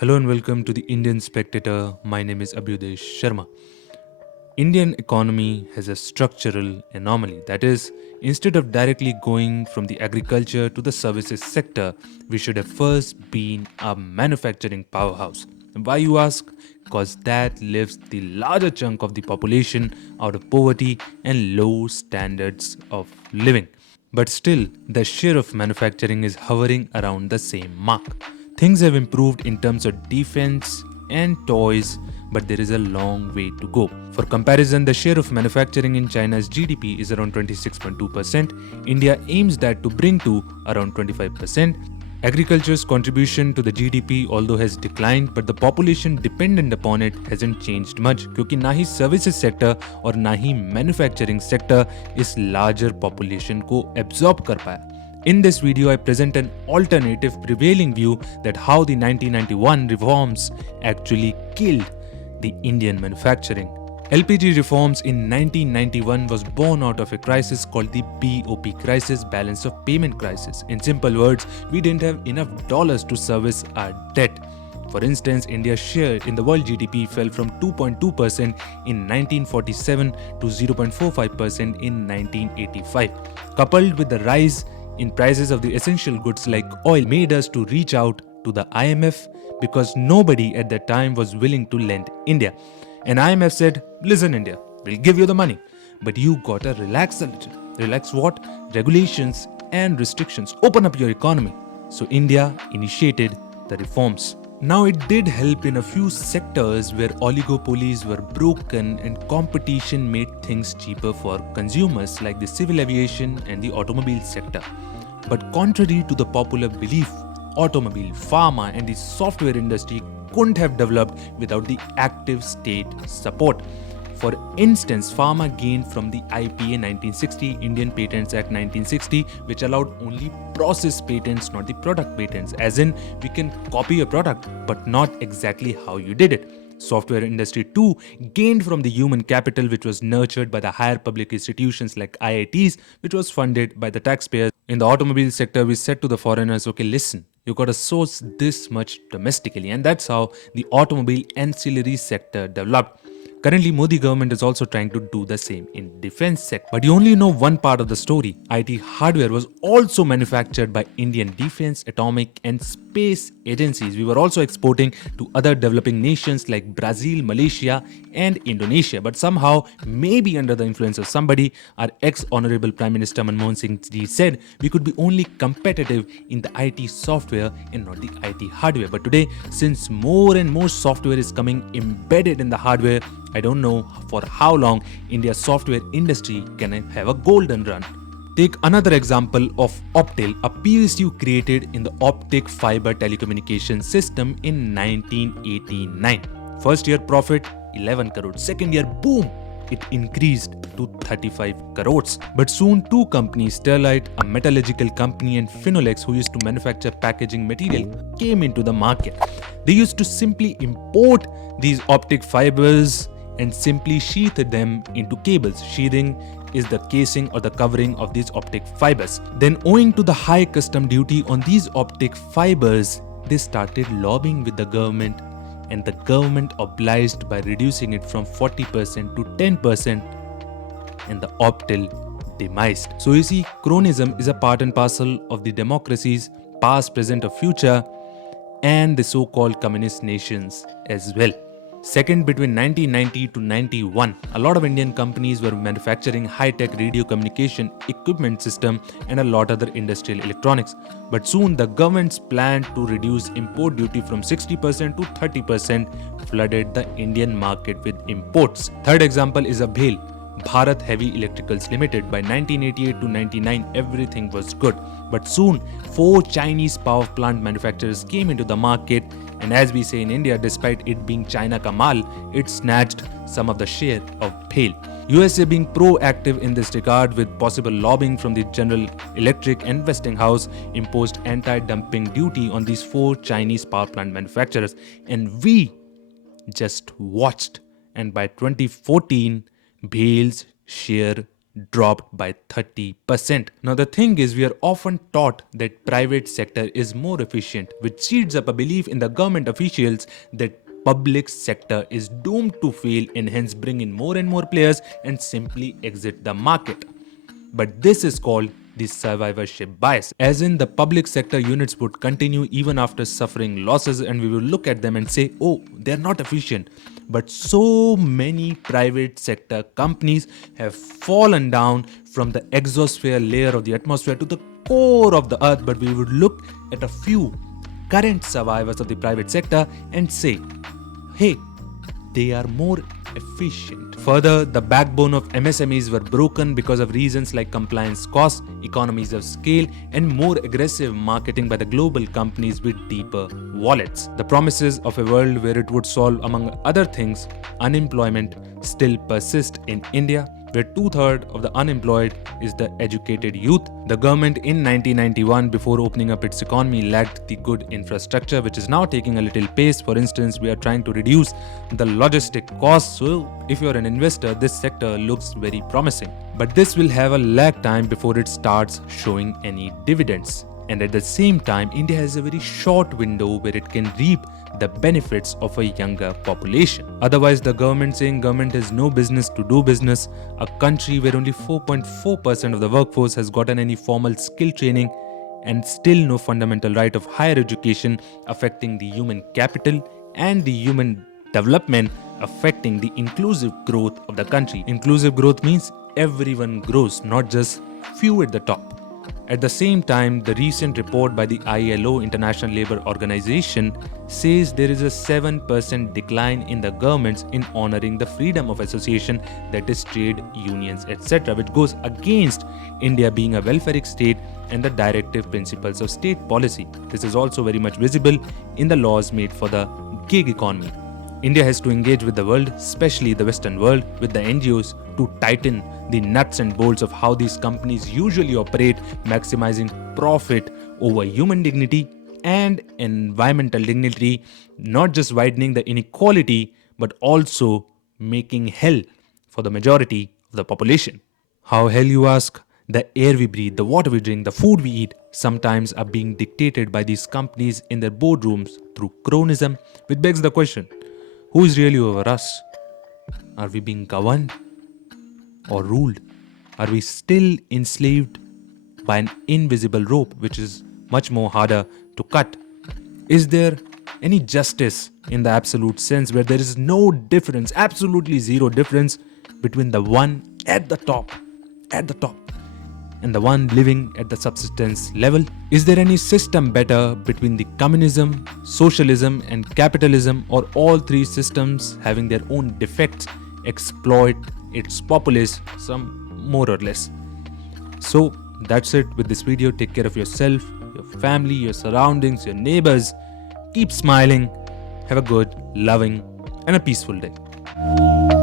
Hello and welcome to the Indian Spectator. My name is Abhyuday Sharma. Indian economy has a structural anomaly. That is, instead of directly going from the agriculture to the services sector, we should have first been a manufacturing powerhouse. Why you ask? Because that lifts the larger chunk of the population out of poverty and low standards of living. But still, the share of manufacturing is hovering around the same mark. Things have improved in terms of defense and toys, but there is a long way to go. For comparison, the share of manufacturing in China's GDP is around 26.2%. India aims that to bring to around 25%. Agriculture's contribution to the GDP although has declined, but the population dependent upon it hasn't changed much क्योंकि ना ही services sector और ना ही manufacturing sector इस larger population को absorb कर पाया. In this video, I present an alternative prevailing view that how the 1991 reforms actually killed the Indian manufacturing. LPG reforms in 1991 was born out of a crisis called the BOP crisis, balance of payment crisis. In simple words, we didn't have enough dollars to service our debt. For instance, India's share in the world GDP fell from 2.2% in 1947 to 0.45% in 1985. Coupled with the rise in prices of the essential goods like oil made us to reach out to the IMF because nobody at that time was willing to lend India. And IMF said, listen India, we'll give you the money, but you gotta relax a little. Relax what? Regulations and restrictions. Open up your economy. So India initiated the reforms. Now it did help in a few sectors where oligopolies were broken and competition made things cheaper for consumers like the civil aviation and the automobile sector. But contrary to the popular belief, automobile, pharma and the software industry couldn't have developed without the active state support. For instance, pharma gained from the IPA 1960, Indian Patents Act 1960, which allowed only process patents, not the product patents. As in, we can copy a product, but not exactly how you did it. Software industry too gained from the human capital which was nurtured by the higher public institutions like IITs, which was funded by the taxpayers. In the automobile sector, we said to the foreigners, okay, listen, you got to source this much domestically, and that's how the automobile ancillary sector developed. Currently, Modi government is also trying to do the same in defense sector. But you only know one part of the story. IT hardware was also manufactured by Indian defense, atomic and space agencies. We were also exporting to other developing nations like Brazil, Malaysia and Indonesia. But somehow, maybe under the influence of somebody, our ex-honorable Prime Minister Manmohan Singh ji said we could be only competitive in the IT software and not the IT hardware. But today, since more and more software is coming embedded in the hardware, I don't know for how long India's software industry can have a golden run. Take another example of Optel, a PSU created in the optic fiber telecommunication system in 1989. First year profit 11 crores. Second year, boom, it increased to 35 crores. But soon two companies, Sterlite, a metallurgical company, and Finolex, who used to manufacture packaging material, came into the market. They used to simply import these optic fibers and simply sheath them into cables. Sheathing is the casing or the covering of these optic fibers. Then, owing to the high custom duty on these optic fibers, they started lobbying with the government, and the government obliged by reducing it from 40% to 10%, and the Optel demised. So you see, cronyism is a part and parcel of the democracies, past, present or future, and the so-called communist nations as well. Second, between 1990 to 91, a lot of Indian companies were manufacturing high-tech radio communication equipment system and a lot other industrial electronics. But soon the government's plan to reduce import duty from 60% to 30% flooded the Indian market with imports. Third example is Abhyuday Bharat Heavy Electricals Limited. By 1988 to 99, everything was good. But soon, 4 Chinese power plant manufacturers came into the market, and as we say in India, despite it being China ka mal, it snatched some of the share of BHEL. USA being proactive in this regard with possible lobbying from the General Electric and Westinghouse imposed anti-dumping duty on these 4 Chinese power plant manufacturers, and we just watched. And by 2014, BHEL's share dropped by 30%. Now the thing is, we are often taught that private sector is more efficient, which seeds up a belief in the government officials that public sector is doomed to fail and hence bring in more and more players and simply exit the market. But this is called the survivorship bias, as in the public sector units would continue even after suffering losses, and we will look at them and say, oh, they're not efficient. But so many private sector companies have fallen down from the exosphere layer of the atmosphere to the core of the earth. But we would look at a few current survivors of the private sector and say, hey, they are more efficient. Further, the backbone of MSMEs were broken because of reasons like compliance costs, economies of scale, and more aggressive marketing by the global companies with deeper wallets. The promises of a world where it would solve, among other things, unemployment still persist in India, where 2/3 of the unemployed is the educated youth. The government in 1991, before opening up its economy, lacked the good infrastructure, which is now taking a little pace. For instance, we are trying to reduce the logistic costs. So if you're an investor, this sector looks very promising. But this will have a lag time before it starts showing any dividends. And at the same time, India has a very short window where it can reap the benefits of a younger population. Otherwise, the government saying government has no business to do business, a country where only 4.4% of the workforce has gotten any formal skill training, and still no fundamental right of higher education, affecting the human capital and the human development, affecting the inclusive growth of the country. Inclusive growth means everyone grows, not just few at the top. At the same time, the recent report by the ILO, International Labour Organization, says there is a 7% decline in the governments in honoring the freedom of association, that is trade unions, etc., which goes against India being a welfaric state and the directive principles of state policy. This is also very much visible in the laws made for the gig economy. India has to engage with the world, especially the Western world, with the NGOs to tighten the nuts and bolts of how these companies usually operate, maximizing profit over human dignity and environmental dignity, not just widening the inequality, but also making hell for the majority of the population. How hell, you ask? The air we breathe, the water we drink, the food we eat sometimes are being dictated by these companies in their boardrooms through cronyism, which begs the question, who is really over us? Are we being governed or ruled? Are we still enslaved by an invisible rope, which is much more harder to cut? Is there any justice in the absolute sense, where there is no difference, absolutely zero difference between the one at the top, and the one living at the subsistence level? Is there any system better between the communism, socialism, and capitalism, or all three systems having their own defects exploit its populace, some more or less? So that's it with this video. Take care of yourself, your family, your surroundings, your neighbors. Keep smiling. Have a good, loving, and a peaceful day.